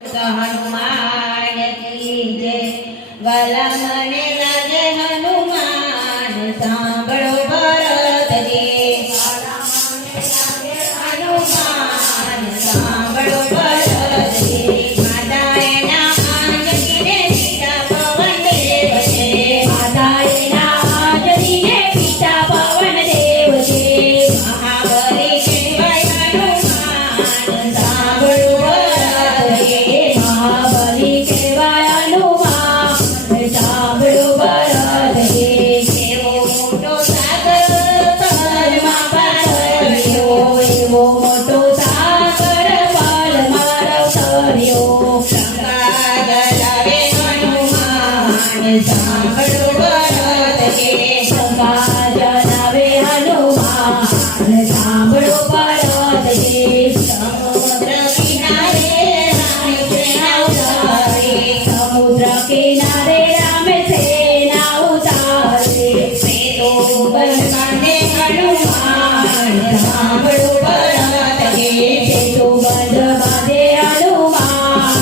हनुमान की जय। वाला मने लागे हनुमान सांभळो भरत जी। हनुमान सांभळो भरत जी। माताएना आंजनीने पिता पवन देव छे। माताएना आंजनीने पिता पवन देव छे। महाबली कहेवाय हनुमान सांभळो भरत जी। महाबली कहेवाय हनुमान सांभळो भरत जी। एवो मोटो सागर तलમાં પારવ્યો। એવો મોટો સાગર પાલમાં રવતર્યો। ગંગા જલાવે હનુમાન સાંભળો ભરત કે। ગંગા જલાવે હનુમાન સાંભળો ભરત કે। સમુદ્ર કિનારે રામે સેના ઉતારે। સમુદ્ર કિનારે રામે સેના ઉતારે। પેલો બંધને હનુમાન સાંભળો ભરત કે। પેલો બંધ બાંધે હનુમાન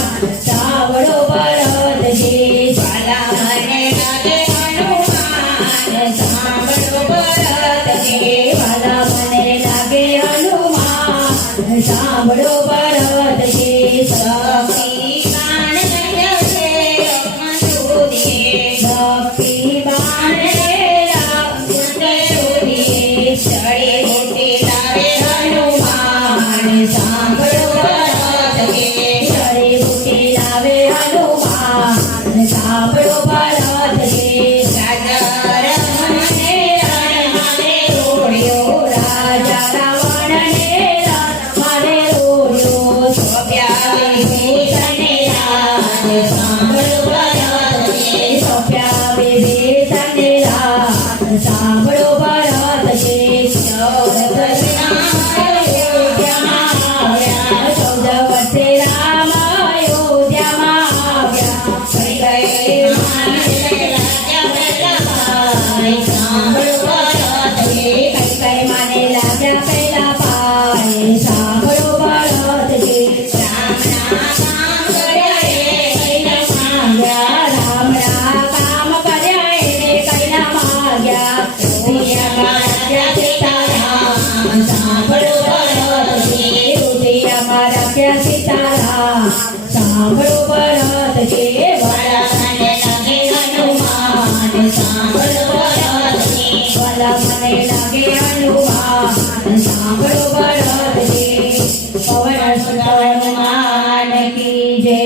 સાંભળો ભરત કે। વાલા મને લાગે હનુમાન સાંભળો ભરત કે। વાલા મને લાગે હનુમાન સાંભળો ભરત કે। સખી બાણ લખ્યા છે અમૃતોદીએ। સખી બાણ અમૃતોદીએ। ચડે મોટી લાવે હનુમાન સાંભળો ભરત કે। ચડે મોટી લાવે હનુમાન સાંભળો ભરત કે। રાજા રમણને રણમાલે રોડ્યો। રાજા રાવણને રણમાલે રોડ્યો। સોંપ્યા વિભીષણને રાજ સાંભળો ભરત કે। સોંપ્યા વિભીષણને રાજ સાંભળો ભરત કે। 14 વર્ષે રામ અયોધ્યામાં આવ્યા। કઈ કઈ માને લાગ્યા પહેલા પાય સાંભળો ભરત કે। રામના કામ કર્યા એને કૈના માંગ્યા। રામના કામ કર્યા એને કૈના માંગ્યા। રુધિયામાં રાખ્યા સીતારામ સાંભળો ભરત કે। રુધિયામાં રાખ્યા સીતારામ સાંભળો ભરત કે। વાલા મને લાગે હનુમાન સાંભળો ભરત કે। વાલા મને લાગે હનુમાન સાંભળો ભરત કે। પવન સુત હનુમાન કી જય।